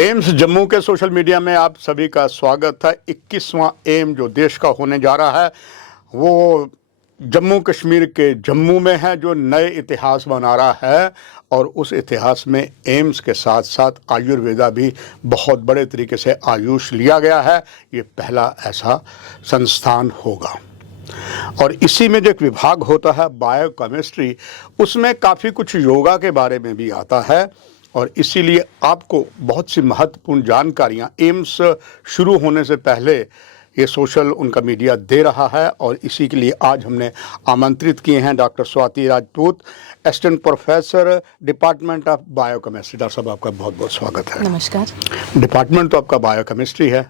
AIIMS Jammu के social media में आप सभी का स्वागत है। 21वां एम्स जो देश का होने जा रहा है वो जम्मू कश्मीर के जम्मू में है, जो नए इतिहास बना रहा है। और उस इतिहास में एम्स के साथ साथ आयुर्वेदा भी बहुत बड़े तरीके से आयुष लिया गया है। ये पहला ऐसा संस्थान होगा। और इसी में जो एक विभाग होता है बायोकेमिस्ट्री, उसमें काफ़ी कुछ योगा के बारे में भी आता है। और इसीलिए आपको बहुत सी महत्वपूर्ण जानकारियां एम्स शुरू होने से पहले ये सोशल उनका मीडिया दे रहा है। और इसी के लिए आज हमने आमंत्रित किए हैं doctor Swati Rajput, assistant professor department of biochemistry. Doctor साहब, आपका बहुत बहुत स्वागत है। नमस्कार। डिपार्टमेंट तो आपका बायोकेमिस्ट्री है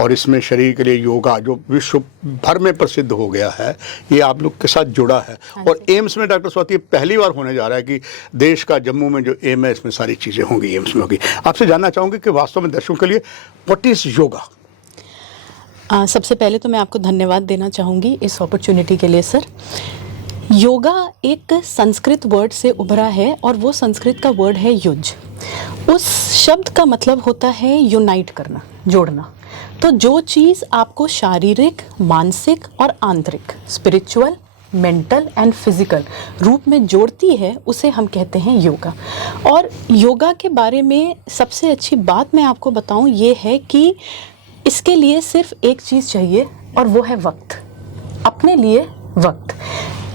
और इसमें शरीर के लिए योगा जो विश्व भर में प्रसिद्ध हो गया है, ये आप लोग के साथ जुड़ा है। और एम्स में डॉक्टर स्वाति पहली बार होने जा रहा है कि देश का जम्मू में जो एम्स है इसमें सारी चीज़ें होंगी, एम्स में होगी। आपसे जानना चाहूँगी कि वास्तव में दर्शकों के लिए व्हाट इज़ योगा? सबसे पहले तो मैं आपको धन्यवाद देना चाहूँगी इस अपॉर्चुनिटी के लिए सर। योगा एक संस्कृत वर्ड से उभरा है और वो संस्कृत का वर्ड है युज। उस शब्द का मतलब होता है यूनाइट करना, जोड़ना। तो जो चीज़ आपको शारीरिक, मानसिक और आंतरिक, स्पिरिचुअल, मेंटल एंड फिजिकल रूप में जोड़ती है, उसे हम कहते हैं योगा। और योगा के बारे में सबसे अच्छी बात मैं आपको बताऊं ये है कि इसके लिए सिर्फ एक चीज़ चाहिए और वो है वक्त। अपने लिए वक्त,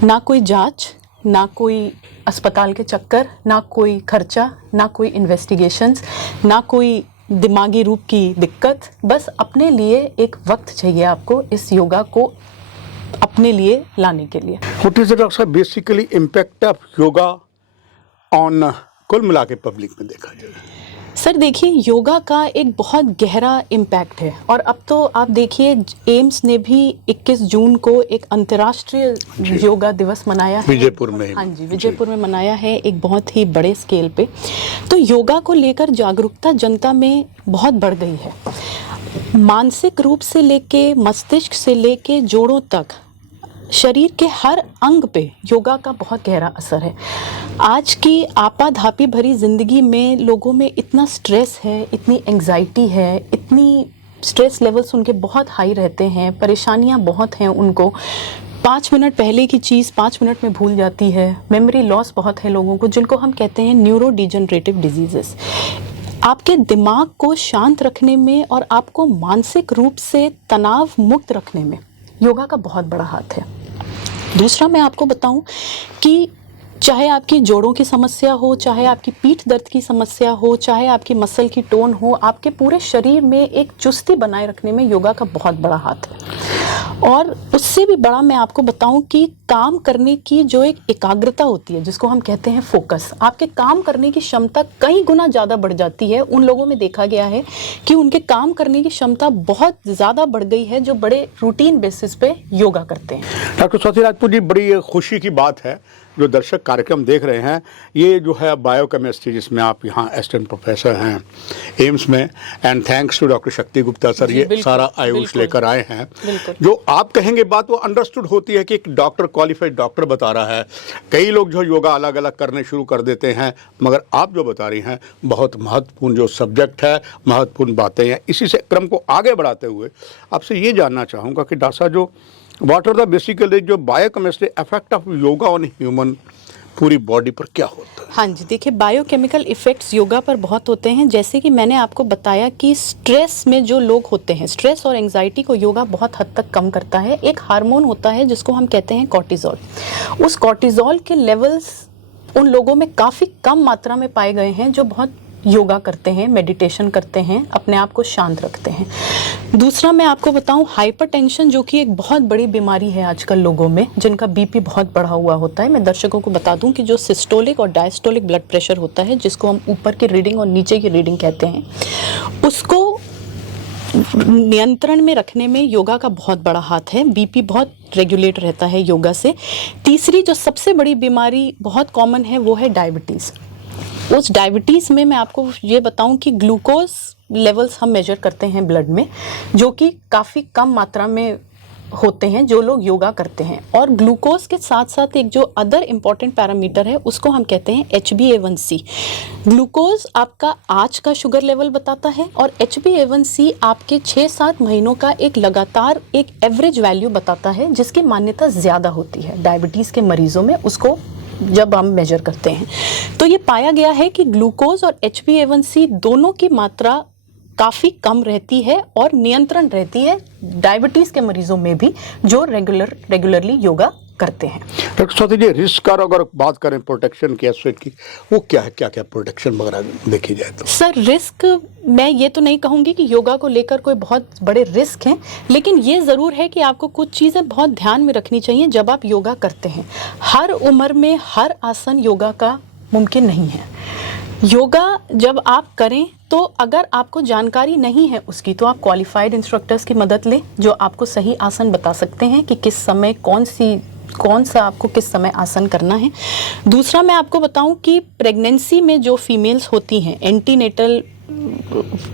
ना कोई जांच, ना कोई अस्पताल के चक्कर, ना कोई खर्चा, ना कोई इन्वेस्टिगेशंस, ना कोई दिमागी रूप की दिक्कत। बस अपने लिए एक वक्त चाहिए आपको इस योगा को अपने लिए लाने के लिए। व्हाट इज द डॉक्टर साहब basically impact of yoga on, कुल मिला के पब्लिक में देखा जाए? सर देखिए, योगा का एक बहुत गहरा इम्पैक्ट है। और अब तो आप देखिए एम्स ने भी 21 जून को एक अंतर्राष्ट्रीय योगा दिवस मनाया है विजयपुर में। हाँ जी, विजयपुर में मनाया है, एक बहुत ही बड़े स्केल पे। तो योगा को लेकर जागरूकता जनता में बहुत बढ़ गई है। मानसिक रूप से लेके मस्तिष्क से लेके जोड़ों तक शरीर के हर अंग पे योगा का बहुत गहरा असर है। आज की आपाधापी भरी ज़िंदगी में लोगों में इतना स्ट्रेस है, इतनी एंग्जाइटी है, इतनी स्ट्रेस लेवल्स उनके बहुत हाई रहते हैं, परेशानियां बहुत हैं उनको। 5 मिनट पहले की चीज़ 5 मिनट में भूल जाती है। मेमोरी लॉस बहुत है लोगों को, जिनको हम कहते हैं न्यूरो डिजनरेटिव डिजीजेस। आपके दिमाग को शांत रखने में और आपको मानसिक रूप से तनाव मुक्त रखने में योगा का बहुत बड़ा हाथ है। दूसरा मैं आपको बताऊं कि चाहे आपकी जोड़ों की समस्या हो, चाहे आपकी पीठ दर्द की समस्या हो, चाहे आपकी मसल की टोन हो, आपके पूरे शरीर में एक चुस्ती बनाए रखने में योगा का बहुत बड़ा हाथ है। और उससे भी बड़ा मैं आपको बताऊं कि काम करने की जो एक एकाग्रता होती है, जिसको हम कहते हैं फोकस, आपके काम करने की क्षमता कई गुना ज़्यादा बढ़ जाती है। उन लोगों में देखा गया है कि उनके काम करने की क्षमता बहुत ज़्यादा बढ़ गई है जो बड़े रूटीन बेसिस पे योगा करते हैं। डॉक्टर स्वाति राजपूत जी, बड़ी खुशी की बात है जो दर्शक कार्यक्रम देख रहे हैं। ये जो है बायोकेमिस्ट्री, जिसमें आप यहाँ असिस्टेंट प्रोफेसर हैं एम्स में, एंड थैंक्स टू डॉक्टर शक्ति गुप्ता सर, ये सारा आयुष लेकर आए हैं। जो आप कहेंगे बात वो अंडरस्टूड होती है कि एक डॉक्टर, क्वालिफाइड डॉक्टर बता रहा है। कई लोग जो योगा अलग अलग करने शुरू कर देते हैं, मगर आप जो बता रही हैं बहुत महत्वपूर्ण जो सब्जेक्ट है, महत्वपूर्ण बातें हैं। इसी से क्रम को आगे बढ़ाते हुए आपसे ये जानना चाहूँगा कि डॉक्टर साहब, जो व्हाट आर द बेसिकली जो biochemistry effect of yoga on human, पूरी बॉडी पर क्या होता है? हाँ जी, देखिए बायोकेमिकल इफ़ेक्ट्स योगा पर बहुत होते हैं। जैसे कि मैंने आपको बताया कि स्ट्रेस में जो लोग होते हैं, स्ट्रेस और एंग्जाइटी को योगा बहुत हद तक कम करता है। एक हार्मोन होता है जिसको हम कहते हैं कॉर्टिजोल। उस कॉर्टिजोल के लेवल्स उन लोगों में काफ़ी कम मात्रा में पाए गए हैं जो बहुत योगा करते हैं, मेडिटेशन करते हैं, अपने आप को शांत रखते हैं। दूसरा मैं आपको बताऊं, हाइपरटेंशन जो कि एक बहुत बड़ी बीमारी है आजकल लोगों में, जिनका बीपी बहुत बढ़ा हुआ होता है। मैं दर्शकों को बता दूं कि जो सिस्टोलिक और डायस्टोलिक ब्लड प्रेशर होता है, जिसको हम ऊपर की रीडिंग और नीचे की रीडिंग कहते हैं, उसको नियंत्रण में रखने में योगा का बहुत बड़ा हाथ है। बीपी बहुत रेगुलेट रहता है योगा से। तीसरी जो सबसे बड़ी बीमारी बहुत कॉमन है वो है डायबिटीज़। उस डायबिटीज़ में मैं आपको ये बताऊं कि ग्लूकोज लेवल्स हम मेजर करते हैं ब्लड में, जो कि काफ़ी कम मात्रा में होते हैं जो लोग योगा करते हैं। और ग्लूकोज के साथ साथ एक जो अदर इम्पॉर्टेंट पैरामीटर है उसको हम कहते हैं HbA1c। ग्लूकोज आपका आज का शुगर लेवल बताता है और HbA1c आपके 6-7 महीनों का एक लगातार एक एवरेज वैल्यू बताता है, जिसकी मान्यता ज़्यादा होती है डायबिटीज़ के मरीजों में उसको जब हम मेजर करते हैं। तो ये पाया गया है कि ग्लूकोज और HbA1c दोनों की मात्रा काफ़ी कम रहती है और नियंत्रण रहती है डायबिटीज़ के मरीजों में भी जो रेगुलरली योगा करते हैं। डॉक्टर स्वाति जी, रिस्क और अगर बात करें प्रोटेक्शन के एस्पेक्ट की, वो क्या है, क्या क्या प्रोटेक्शन वगैरह देखी जाए तो? सर रिस्क मैं ये तो नहीं कहूँगी कि योगा को लेकर कोई बहुत बड़े रिस्क हैं, लेकिन ये ज़रूर है कि आपको कुछ चीज़ें बहुत ध्यान में रखनी चाहिए जब आप योगा करते हैं। हर उम्र में हर आसन योगा का मुमकिन नहीं है। योगा जब आप करें तो अगर आपको जानकारी नहीं है उसकी, तो आप क्वालिफाइड इंस्ट्रक्टर्स की मदद लें जो आपको सही आसन बता सकते हैं कि किस समय कौन सा आपको किस समय आसन करना है। दूसरा मैं आपको बताऊं कि प्रेगनेंसी में जो फीमेल्स होती हैं, एंटीनेटल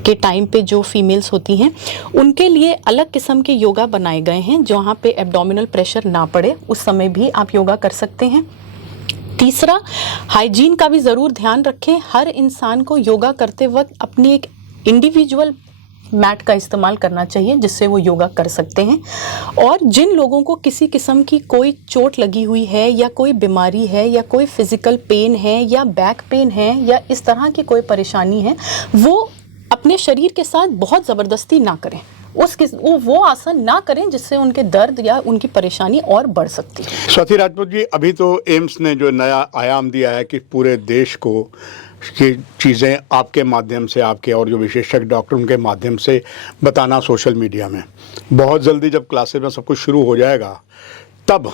के टाइम पे जो फीमेल्स होती हैं, उनके लिए अलग किस्म के योगा बनाए गए हैं जहाँ पे एब्डोमिनल प्रेशर ना पड़े, उस समय भी आप योगा कर सकते हैं। तीसरा, हाइजीन का भी ज़रूर ध्यान रखें। हर इंसान को योगा करते वक्त अपनी एक इंडिविजुअल मैट का इस्तेमाल करना चाहिए जिससे वो योगा कर सकते हैं। और जिन लोगों को किसी किस्म की कोई चोट लगी हुई है या कोई बीमारी है या कोई फिजिकल पेन है या बैक पेन है या इस तरह की कोई परेशानी है, वो अपने शरीर के साथ बहुत ज़बरदस्ती ना करें, वो आसन ना करें जिससे उनके दर्द या उनकी परेशानी और बढ़ सकती है। स्वाति राजपूत जी, अभी तो एम्स ने जो नया आयाम दिया है कि पूरे देश को ये चीज़ें आपके माध्यम से, आपके और जो विशेषज्ञ डॉक्टर उनके माध्यम से बताना सोशल मीडिया में, बहुत जल्दी जब क्लासेस में सब कुछ शुरू हो जाएगा तब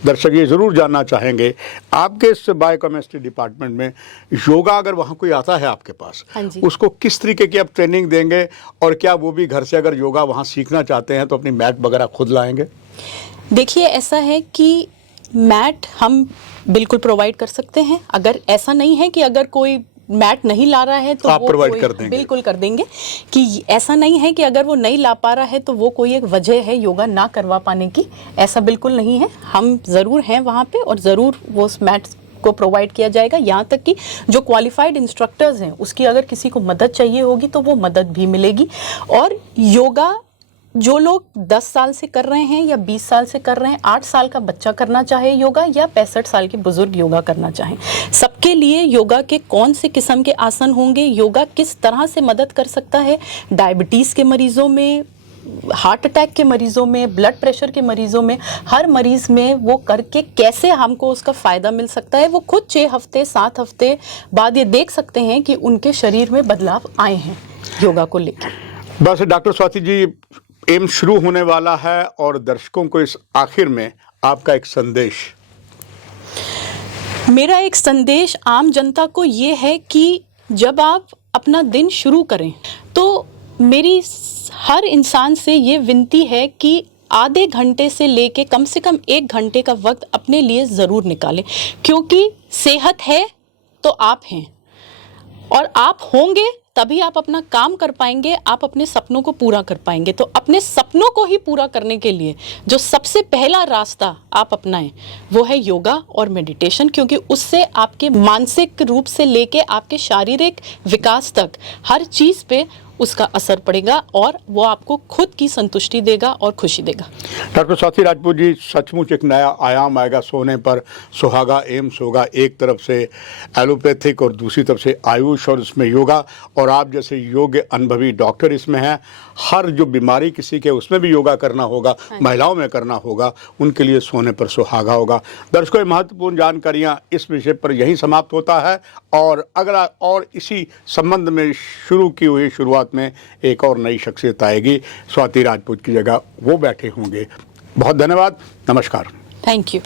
दर्शक ये ज़रूर जानना चाहेंगे आपके इस बायोकेमिस्ट्री डिपार्टमेंट में योगा अगर वहाँ कोई आता है आपके पास, उसको किस तरीके की आप ट्रेनिंग देंगे और क्या वो भी घर से अगर योगा वहाँ सीखना चाहते हैं तो अपनी मैट वगैरह खुद लाएंगे? देखिए, ऐसा है कि मैट हम बिल्कुल प्रोवाइड कर सकते हैं। अगर ऐसा नहीं है कि अगर कोई मैट नहीं ला रहा है तो आप वो प्रोवाइड कर देंगे? बिल्कुल कर देंगे। कि ऐसा नहीं है कि अगर वो नहीं ला पा रहा है तो वो कोई एक वजह है योगा ना करवा पाने की, ऐसा बिल्कुल नहीं है। हम ज़रूर हैं वहाँ पे और ज़रूर वो उस मैट को प्रोवाइड किया जाएगा। यहाँ तक कि जो क्वालिफाइड इंस्ट्रक्टर्स हैं उसकी अगर किसी को मदद चाहिए होगी तो वो मदद भी मिलेगी। और योगा जो लोग 10 साल से कर रहे हैं या 20 साल से कर रहे हैं, 8 साल का बच्चा करना चाहे योगा या 65 साल के बुजुर्ग योगा करना चाहें, सबके लिए योगा के कौन से किस्म के आसन होंगे, योगा किस तरह से मदद कर सकता है डायबिटीज़ के मरीजों में, हार्ट अटैक के मरीजों में, ब्लड प्रेशर के मरीजों में, हर मरीज़ में वो करके कैसे हमको उसका फ़ायदा मिल सकता है, वो खुद 6 हफ्ते 7 हफ्ते बाद ये देख सकते हैं कि उनके शरीर में बदलाव आए हैं योगा को लेकर। बस डॉक्टर स्वाति जी, एम्स शुरू होने वाला है और दर्शकों को इस आखिर में आपका एक संदेश। मेरा एक संदेश आम जनता को ये है कि जब आप अपना दिन शुरू करें तो मेरी हर इंसान से ये विनती है कि आधे घंटे से लेके कम से कम 1 घंटे का वक्त अपने लिए ज़रूर निकालें, क्योंकि सेहत है तो आप हैं और आप होंगे तभी आप अपना काम कर पाएंगे, आप अपने सपनों को पूरा कर पाएंगे। तो अपने सपनों को ही पूरा करने के लिए जो सबसे पहला रास्ता आप अपनाएं वो है योगा और मेडिटेशन, क्योंकि उससे आपके मानसिक रूप से लेके आपके शारीरिक विकास तक हर चीज़ पे उसका असर पड़ेगा और वो आपको खुद की संतुष्टि देगा और खुशी देगा। डॉक्टर स्वाति राजपूत जी, सचमुच एक नया आयाम आएगा सोने पर सुहागा एम्स होगा। एक तरफ से एलोपैथिक और दूसरी तरफ से आयुष और इसमें योगा, और आप जैसे योग्य अनुभवी डॉक्टर इसमें हैं। हर जो बीमारी किसी के उसमें भी योगा करना होगा, महिलाओं में करना होगा, उनके लिए सोने पर सुहागा होगा। दर्शकों, महत्वपूर्ण जानकारियाँ इस विषय पर यहीं समाप्त होता है और अगला और इसी संबंध में शुरू की हुई शुरुआत में एक और नई शख्सियत आएगी। स्वाति राजपूत की जगह वो बैठे होंगे। बहुत धन्यवाद, नमस्कार। Thank you.